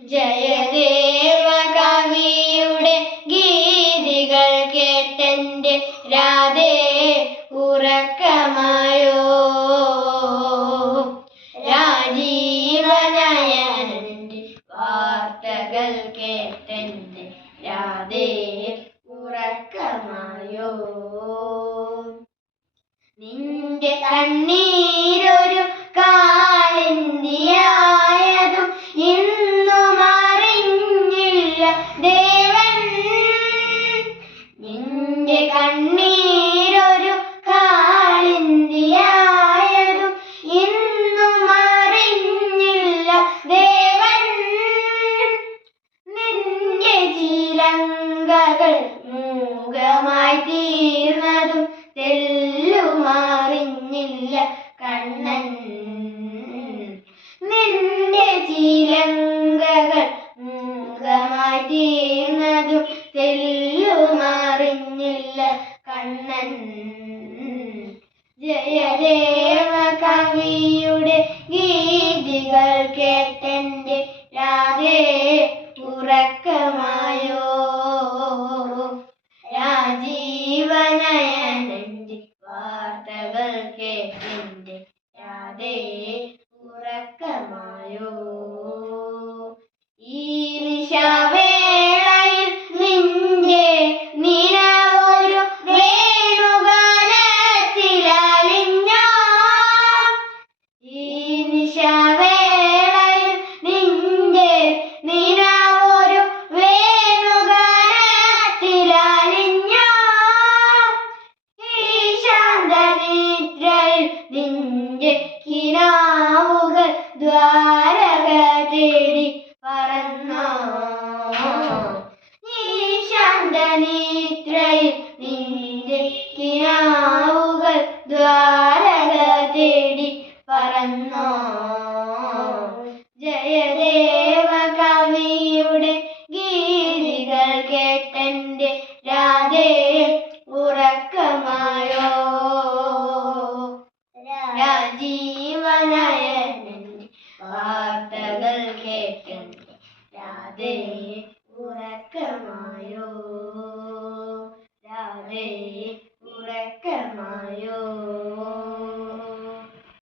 ജയദേവ കവിയുടെ ഗീതികൾ കേട്ടെന്റെ രാധേ ഉറക്കമായോ. രാജീവനയനന്റെ വാർത്തകൾ കേട്ടെന്റെ രാധേ ഉറക്കമായോ. നിന്റെ കണ്ണീരൊരു കാളിന്തിയായതും ഇന്നും അറിഞ്ഞില്ല ദേവൻ. നിന്റെ കണ്ണീരൊരു കാളിന്തിയായതും ഇന്നും അറിഞ്ഞില്ല ദേവൻ. നിന്റെ ചിലങ്കകൾ മൂകമായി തീർന്നതും തെല്ലുമറിഞ്ഞില്ല കണ്ണൻ. നിന്റെ ചിലങ്കകൾ മൂകമായി തീർന്നതും തെല്ലുമറിഞ്ഞില്ല കണ്ണൻ. ജയദേവ കവിയുടെ ഗീതികൾ കേട്ടെന്റെ രാധേ ഉറക്കമായോ. രാജീവനയനന്റെ വാർത്തകൾ കേട്ടെന്റെ രാധേ ഉറക്കമായോ. ഈ നിശാവേളയിൽ നിന്റെ നിലവൊരു വേണുഗാനത്തിലലിഞ്ഞോ. ഈ നിശാവേളയിൽ നിന്റെ നിലവൊരു വേണുഗാനത്തിലലിഞ്ഞോ. ഈ ശാന്തനിദ്രയിൽ നിന്റെ കിനാവുകൾ ദ്വാരക തേടി പറന്നോ. ഈ ശാന്തനിദ്രയിൽ നിന്റെ കിനാവുകൾ ദ്വാരക തേടി പറന്നോ. ജയദേവ കവിയുടെ ഗീതികൾ കേട്ടെന്റെ രാധേ ഉറക്കമായോ. രാജീവനയനന്റെ വാർത്തകൾ കേട്ടെന്റെ രാധേ